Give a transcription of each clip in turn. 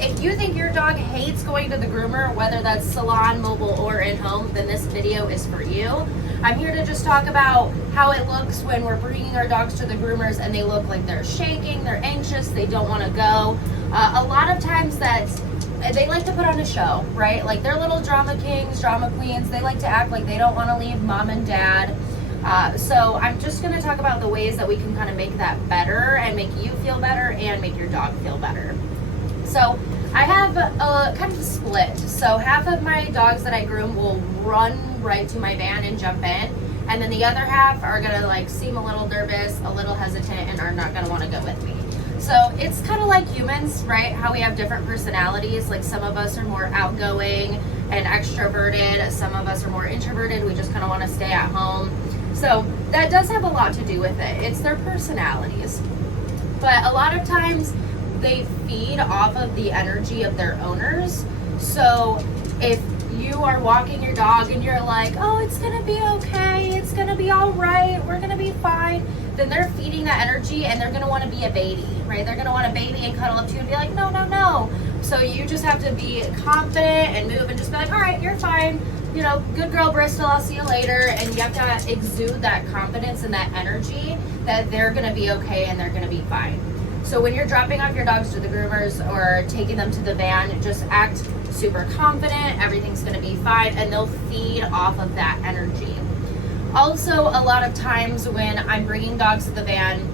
if you think your dog hates going to the groomer, whether that's salon, mobile, or in-home, then this video is for you. I'm here to just talk about how it looks when we're bringing our dogs to the groomers and they look like they're shaking, they're anxious, they don't want to go. A lot of times they like to put on a show, right? Like they're little drama kings, drama queens. They like to act like they don't want to leave mom and dad. So I'm just going to talk about the ways that we can kind of make that better and make you feel better and make your dog feel better. So I have a kind of a split. So half of my dogs that I groom will run right to my van and jump in. And then the other half are going to like seem a little nervous, a little hesitant, and are not going to want to go with me. So it's kind of like humans, right? How we have different personalities. Like some of us are more outgoing and extroverted. Some of us are more introverted. We just kind of want to stay at home. So that does have a lot to do with it. It's their personalities. But a lot of times they feed off of the energy of their owners. So if you are walking your dog and you're like, oh, it's gonna be okay, it's gonna be all right, we're gonna be fine, then they're feeding that energy and they're gonna want to be a baby, right? They're gonna want a baby and cuddle up to you and be like, no, no, no. So you just have to be confident and move and just be like, all right, you're fine, you know, good girl, Bristol, I'll see you later. And you have to exude that confidence and that energy that they're gonna be okay and they're gonna be fine. So when you're dropping off your dogs to the groomers or taking them to the van, just act super confident, everything's gonna be fine, and they'll feed off of that energy. Also, a lot of times when I'm bringing dogs to the van,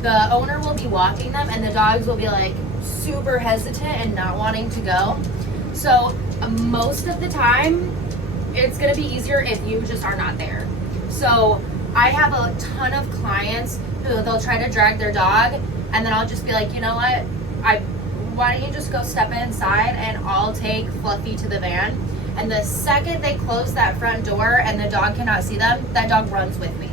the owner will be walking them and the dogs will be like super hesitant and not wanting to go. So most of the time, it's gonna be easier if you just are not there. So I have a ton of clients who they'll try to drag their dog, and then I'll just be like, you know what? Why don't you just go step inside and I'll take Fluffy to the van. And the second they close that front door and the dog cannot see them, that dog runs with me.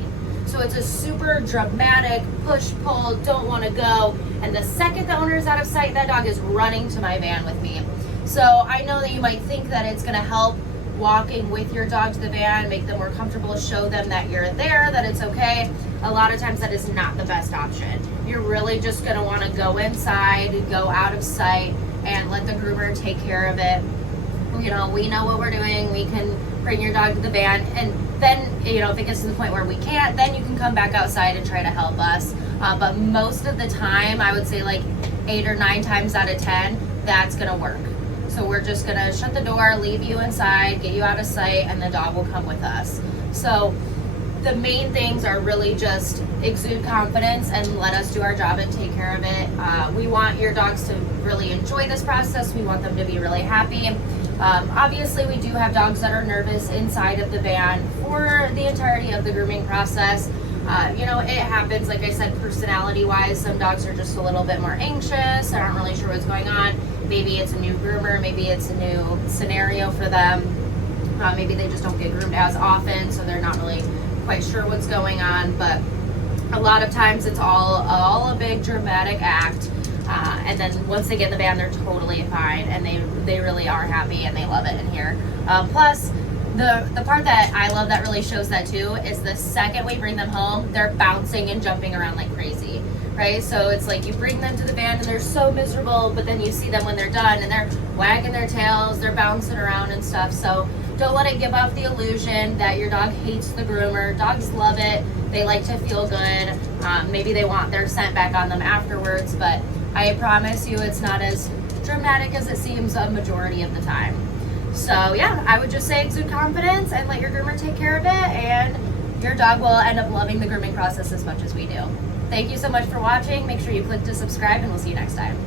So it's a super dramatic push, pull, don't want to go. And the second the owner is out of sight, that dog is running to my van with me. So I know that you might think that it's going to help walking with your dog to the van, make them more comfortable, show them that you're there, that it's okay. A lot of times that is not the best option. You're really just going to want to go inside, go out of sight, and let the groomer take care of it. You know, we know what we're doing. We can bring your dog to the van, and then, you know, if it gets to the point where we can't, then you can come back outside and try to help us. But most of the time, I would say like 8 or 9 times out of 10, that's going to work. So we're just going to shut the door, leave you inside, get you out of sight, and the dog will come with us. So the main things are really just exude confidence and let us do our job and take care of it. We want your dogs to really enjoy this process. We want them to be really happy. Obviously, we do have dogs that are nervous inside of the van for the entirety of the grooming process. You know, it happens, like I said, personality-wise. Some dogs are just a little bit more anxious, aren't really sure what's going on. Maybe it's a new groomer, maybe it's a new scenario for them. Maybe they just don't get groomed as often, so they're not really quite sure what's going on. But a lot of times it's all a big dramatic act. And then once they get in the van, they're totally fine, and they really are happy and they love it in here. Plus, the part that I love that really shows that too is the second we bring them home, they're bouncing and jumping around like crazy, right? So it's like you bring them to the van and they're so miserable, but then you see them when they're done and they're wagging their tails, they're bouncing around and stuff. So don't let it give off the illusion that your dog hates the groomer. Dogs love it. They like to feel good. Maybe they want their scent back on them afterwards, but I promise you it's not as dramatic as it seems a majority of the time. So yeah, I would just say exude confidence and let your groomer take care of it, and your dog will end up loving the grooming process as much as we do. Thank you so much for watching. Make sure you click to subscribe, and we'll see you next time.